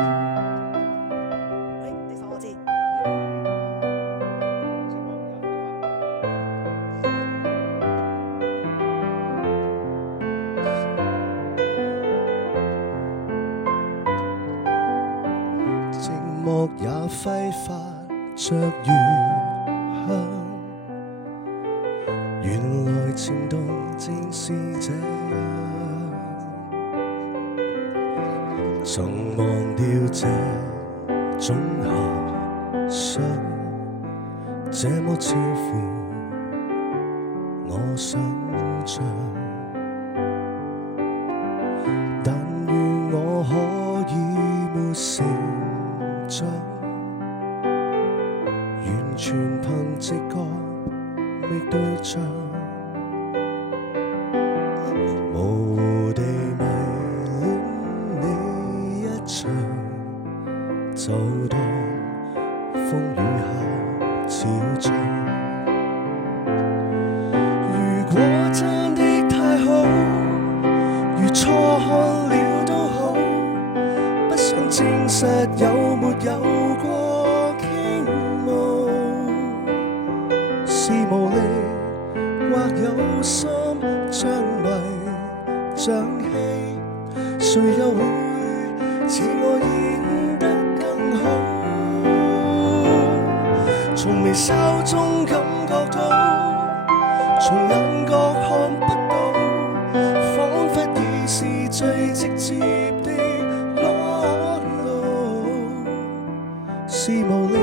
呢首我知。寂寞也揮發着餘香，原來情動正是這樣，曾忘掉這種後傷，這麼超乎我想象，但願我可以沒成長，完全憑直覺覓對象，模糊地迷戀你一場，就當風雨下潮漲。如果真的太好，如錯看了都好，不想證實有沒有過傾慕，是無力或有心將迷將戲，誰又會似我演得更好？從微笑中感覺到，從眼角看不到，彷彿已是最直接的裸露，是無力